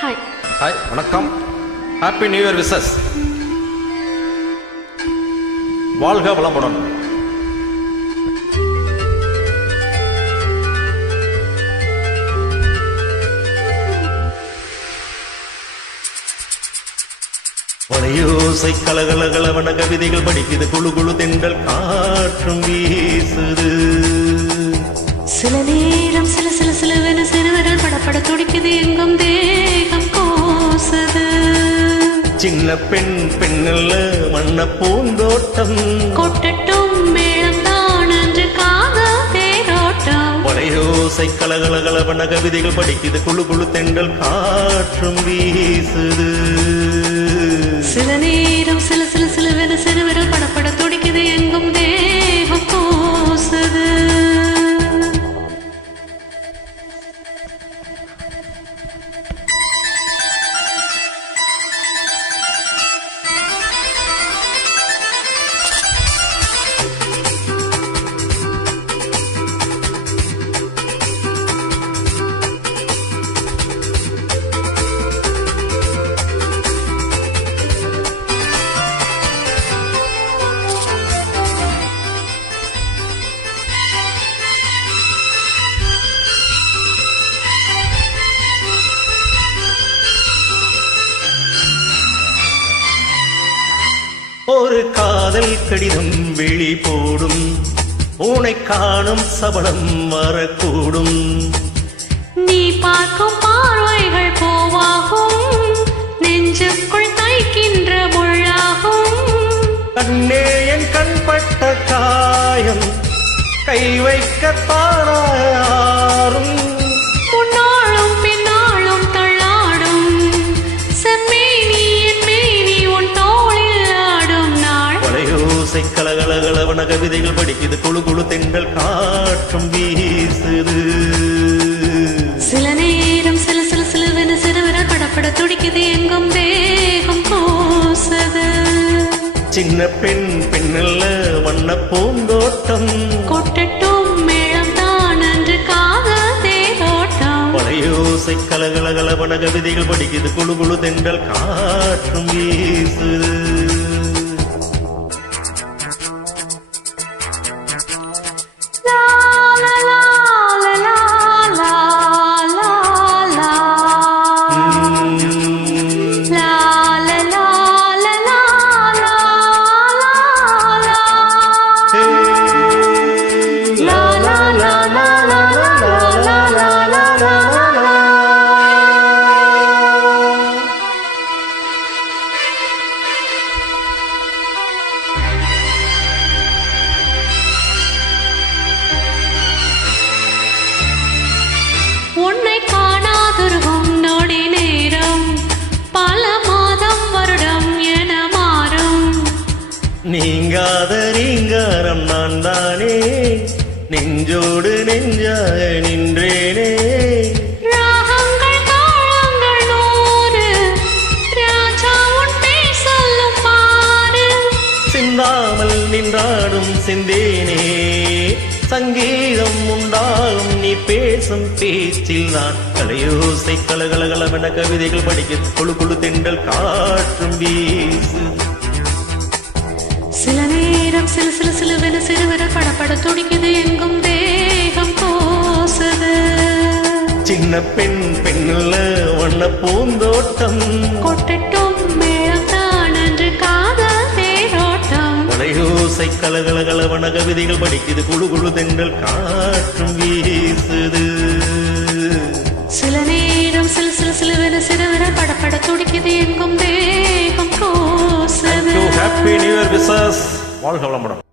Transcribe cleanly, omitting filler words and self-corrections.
Hi. Hi, வணக்கம். Happy new year wishes. வாழ்க வளமுடன். வளையோசை கலகலகலவன கவிதைகள் படிக்குது, குழு குழு தென்றல் காற்றும் வீசுது. சில நேரம் சில சில சிலவென சிறுவர்கள் படப்பட துடிக்குது, எங்கும் தேகம் கோசுது. சின்ன பெண் பெண்ணல்ல வண்ண பூந்தோட்டம், கொட்டட்டும் மேளம் தான் என்று காதல் தேரோட்டம். வளையோசை கலகலகலவன கவிதைகள் படிக்குது, குழு குழு தென்றல் காற்றும் வீசுது. சில நேரம் சில சில சிலவென சிறுவர்கள் படப்பட துடிக்குது, எங்கும் தேகம் கோசுது. ஒரு காதல் கடிதம் வெளி போடும், உனை காணும் சபலம் வரக்கூடும். நீ பார்க்கும் பார்வைகள் போவாகும், நெஞ்சுக்குள் தைக்கின்ற முள்ளாகும். கண்ணே என் கண்பட்ட காயம், கை வைக்க தாராரும். முன்னாளும் பின்னாளும் தள்ளாடும், செம்மேனி என் மேனி உன் தோளில் ஆடும் நாள். வளையோசை கலகலகலவன கவிதைகள் படிக்குது, குழு குழு தென்றல் காற்றும் வீசுது. சில நேரம் சில சில சிலுவென சிறுவர்கள் படப்பட துடிக்குது, எங்கும் தேகம் கோசுது. சின்ன பெண் பெண்ணல்ல வண்ண பூந்தோட்டம், கொட்டட்டும் மேளம் தான் என்று காதல் தேரோட்டம். வளையோசை கலகலகலவன கவிதைகள் படிக்குது, குழு குழு தென்றல் காற்றும் வீசுது. உன்னை காணாதுருகும் நொடி நேரம் பல மாதம் வருடம் என மாறும். நீங்காத ரீங்காரம் நான் தானே, நெஞ்சோடு நெஞ்சாக நின்றேனே. ராகங்கள் தாளங்கள் நூறு, ராஜா உன் பேர் சொல்லும் பாரு. சிந்தாமல் நின்றாடும் சிந்தேனே, சங்கீதம் உண்டாகும் நீ பேசும் பேச்சில் நான். கலையோசை கலகலகலவென கவிதைகள் படிக்க, குழு குழு தென்றல் காற்றும் வீசு. சில நேரம் சில சில சிலுவென சிறுவர்கள் படப்பட துடிக்குது, எங்கும் தேகம் கோசுது. சின்ன பெண் பெண்ணுள்ள வண்ண பூந்தோட்டம், கொட்டட்டும் மேளம் தான் என்று காதல் தேரோட்டம். வளையோசை கலகலகலவன கவிதைகள் படிக்குது, குழு குழு தென்றல் காற்றும் வீசுது. சில நேரம் சில சில சிலுவென சிறுவர்கள் படப்பட துடிக்குது, எங்கும் தேகம் கோசுது. Happy new year wishes. வாழ்க வளமுடன்.